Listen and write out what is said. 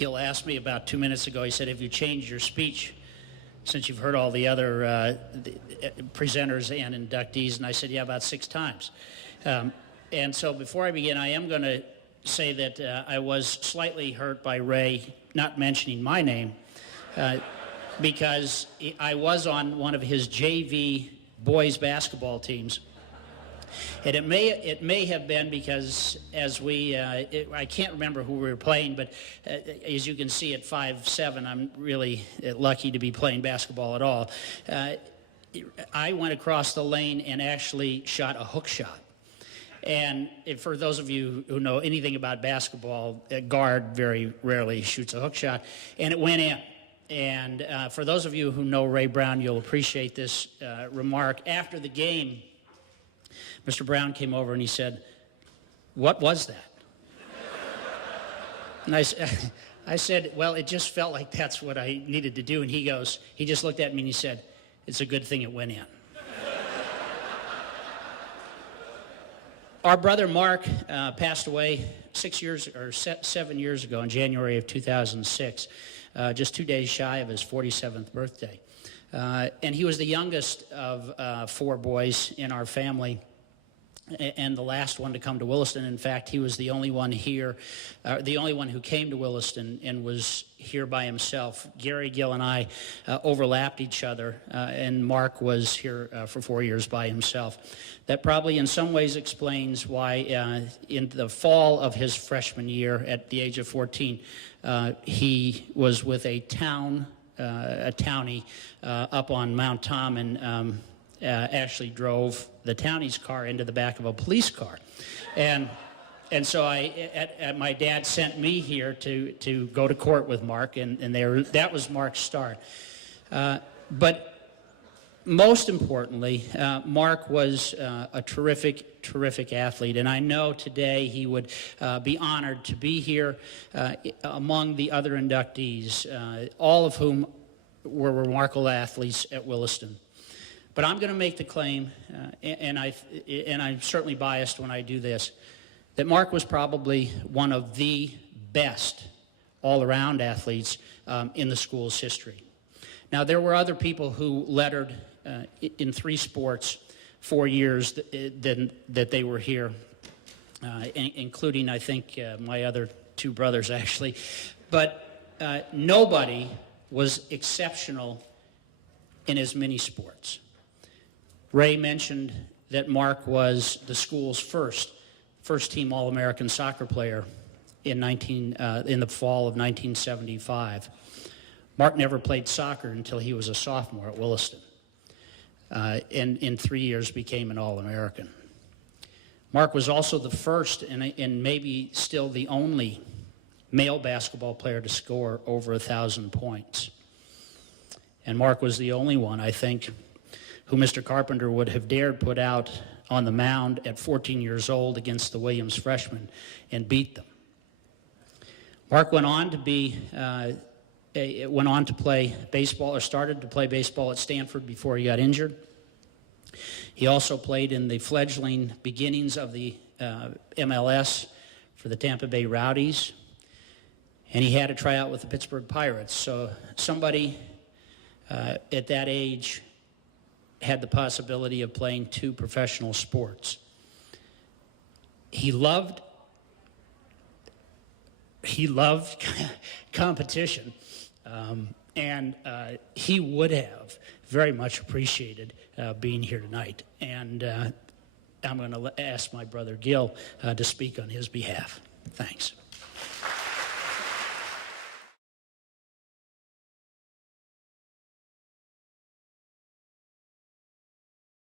Gil asked me about 2 minutes ago, he said, have you changed your speech since you've heard all the other presenters and inductees? And I said, yeah, about 6 times. And so before I begin, I am going to say that I was slightly hurt by Ray not mentioning my name because I was on one of his JV boys basketball teams. And it may have been because as I can't remember who we were playing, but as you can see at 5'7", I'm really lucky to be playing basketball at all. I went across the lane and actually shot a hook shot. And for those of you who know anything about basketball, a guard very rarely shoots a hook shot, and it went in. And for those of you who know Ray Brown, you'll appreciate this remark. After the game, Mr. Brown came over and he said, "What was that?" And I said, well, it just felt like that's what I needed to do. And he just looked at me and he said, "It's a good thing it went in." Our brother Mark passed away 7 years ago in January of 2006, just 2 days shy of his 47th birthday. And he was the youngest of 4 boys in our family, and the last one to come to Williston. In fact, he was the only one here, the only one who came to Williston and was here by himself. Gary, Gil, and I overlapped each other, and Mark was here for 4 years by himself. That probably in some ways explains why in the fall of his freshman year, at the age of 14, he was with a townie up on Mount Tom, and actually drove the townie's car into the back of a police car. And so my dad sent me here to go to court with Mark, and that was Mark's start. But most importantly, Mark was a terrific athlete, and I know today he would be honored to be here among the other inductees, all of whom were remarkable athletes at Williston. But I'm going to make the claim, and I'm certainly biased when I do this, that Mark was probably one of the best all-around athletes in the school's history. Now, there were other people who lettered in 3 sports 4 years that they were here, including, I think, my other 2 brothers, actually. But nobody was exceptional in as many sports. Ray mentioned that Mark was the school's first-team All-American soccer player in the fall of 1975. Mark never played soccer until he was a sophomore at Williston, and in 3 years became an All-American. Mark was also the first and maybe still the only male basketball player to score over 1,000 points. And Mark was the only one, I think, who Mr. Carpenter would have dared put out on the mound at 14 years old against the Williams freshmen and beat them. Mark went on to play baseball, or started to play baseball at Stanford before he got injured. He also played in the fledgling beginnings of the MLS for the Tampa Bay Rowdies, and he had a tryout with the Pittsburgh Pirates. So somebody at that age had the possibility of playing 2 professional sports. He loved competition, and he would have very much appreciated being here tonight. And I'm going to ask my brother Gil to speak on his behalf. Thanks.